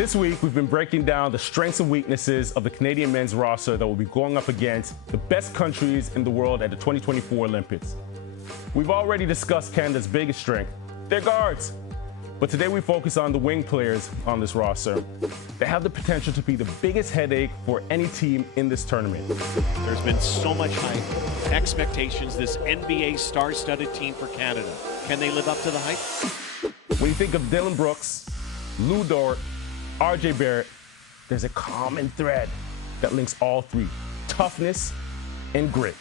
This week, we've been breaking down the strengths and weaknesses of the Canadian men's roster that will be going up against the best countries in the world at the 2024 Olympics. We've already discussed Canada's biggest strength, their guards. But today we focus on the wing players on this roster. They have the potential to be the biggest headache for any team in this tournament. There's been so much hype, expectations, this NBA star-studded team for Canada. Can they live up to the hype? When you think of Dillon Brooks, Lou Dort, RJ Barrett, there's a common thread that links all three: toughness and grit.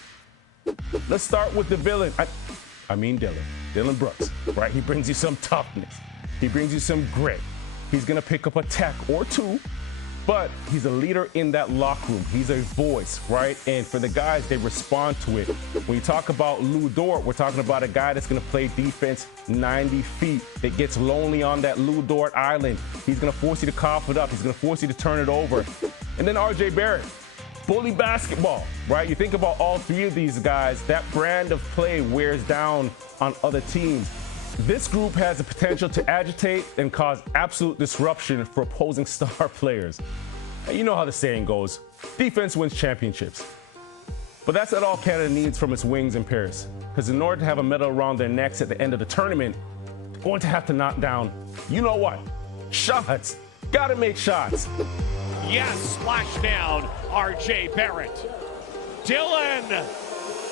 Let's start with the villain. I mean Dillon Brooks, right? He brings you some toughness. He brings you some grit. He's gonna pick up a tech or two, but he's a leader in that locker room. He's a voice, right? And for the guys, they respond to it. When you talk about Lou Dort, we're talking about a guy that's gonna play defense 90 feet. That gets lonely on that Lou Dort island. He's gonna force you to cough it up. He's gonna force you to turn it over. And then RJ Barrett, bully basketball, right? You think about all three of these guys, that brand of play wears down on other teams. This group has the potential to agitate and cause absolute disruption for opposing star players. And you know how the saying goes, defense wins championships. But that's not all Canada needs from its wings in Paris. Because in order to have a medal around their necks at the end of the tournament, they're going to have to knock down, you know what? Shots. Gotta make shots. Yes, splash down, RJ Barrett. Dillon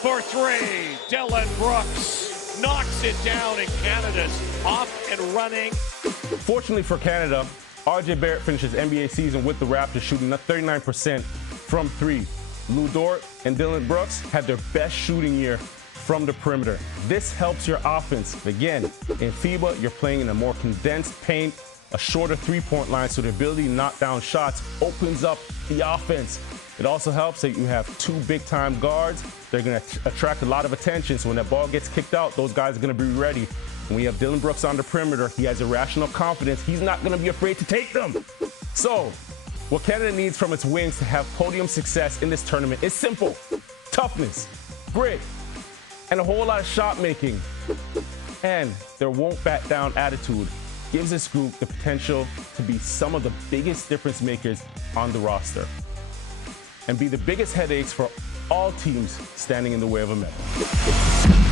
for three. Dillon Brooks knocks it down, and Canada's off and running. Fortunately for Canada, RJ Barrett finishes NBA season with the Raptors shooting 39% from three. Lou Dort and Dillon Brooks had their best shooting year from the perimeter. This helps your offense. Again, in FIBA, you're playing in a more condensed paint, a shorter three-point line, so the ability to knock down shots opens up the offense. It also helps that you have two big-time guards. They're going to attract a lot of attention, so when that ball gets kicked out, those guys are going to be ready. When you have Dillon Brooks on the perimeter, he has irrational confidence. He's not going to be afraid to take them. So, what Canada needs from its wings to have podium success in this tournament is simple: toughness, grit, and a whole lot of shot making. And their won't back down attitude gives this group the potential to be some of the biggest difference makers on the roster and be the biggest headaches for all teams standing in the way of a medal.